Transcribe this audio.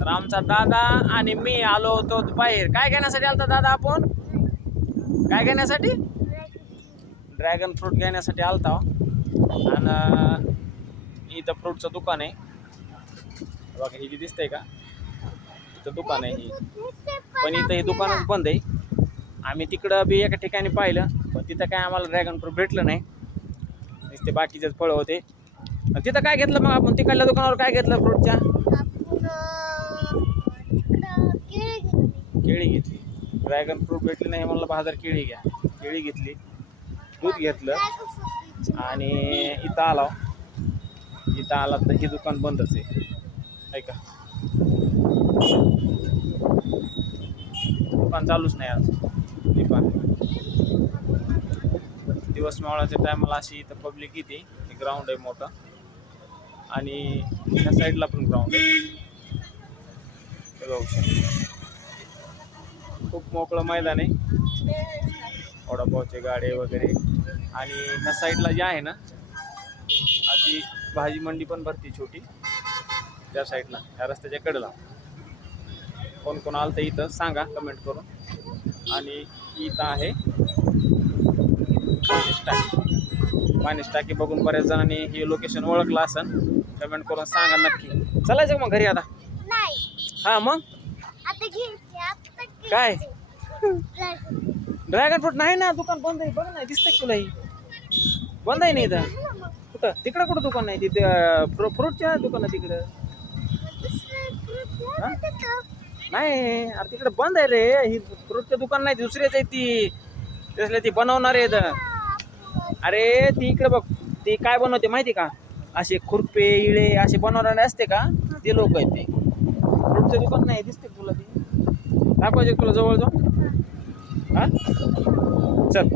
तर आमचा दादा आणि मी आलो होतो बाहेर. काय घेण्यासाठी आलता दादा आपण? काय घेण्यासाठी? ड्रॅगन फ्रूट घेण्यासाठी आलता. आणि इथं फ्रूटचं दुकान आहे बघा, ही जी दिसतंय का, इथं दुकान आहे ही. पण इथं हे दुकानच बंद आहे. आम्ही तिकडं बी एका ठिकाणी पाहिलं, पण तिथं काय आम्हाला ड्रॅगन फ्रूट भेटलं नाही. नुसते बाकीचेच फळं होते. तिथं काय घेतलं मग आपण? तिकडल्या दुकानावर काय घेतलं फ्रूटच्या? केळी घेतली. ड्रॅगन फ्रूट भेटले नाही म्हणलं, बाजार केळी घ्या. केळी घेतली, दूध घेतलं आणि इथं आला. इथं आला तर हे दुकान बंदच आहे. ऐका, दुकान चालूच नाही आज. दुकान दिवस मावळाच्या टायमाला अशी इथं पब्लिक येते. ग्राउंड आहे मोठं आणि ह्या साईडला पण ग्राउंड आहे. खूप मोकळं मैदान आहे. वडापावचे गाडे वगैरे. आणि ह्या साईडला जे आहे ना, अशी भाजी मंडी पण भरती छोटी त्या साईडला, ह्या रस्त्याच्या कडेला. कोण कोण आलं तर इथं सांगा कमेंट करून. आणि इथं आहे पाणीच टाकी. बघून बऱ्याच जणांनी हे लोकेशन ओळखलं असेल. कमेंट करून सांगा नक्की. चालायचं मग घरी आता? हा मग काय? ड्रॅगन फ्रूट नाही ना, दुकान बंद आहे. बघ ना, दिसतंय तुला? ही बंद आहे ना इथं. कुठं? तिकडं कुठं दुकान नाही? तिथे फ्रूटच्या दुकान तिकडं नाही. अरे तिकडे बंद आहे रे. ही फ्रूटचं दुकान नाही, दुसरीच आहे ती. त्यासले ती बनवणार आहेत. अरे ती इकडे बघ, ती काय बनवते माहिती का? असे खुरपे इळे असे बनवणारे असते का, ते लोक आहेत ते. फ्रूटचं दुकान नाही, दिसते तुला? ती दाखवायचे तुला जवळ जाऊन. हा चल.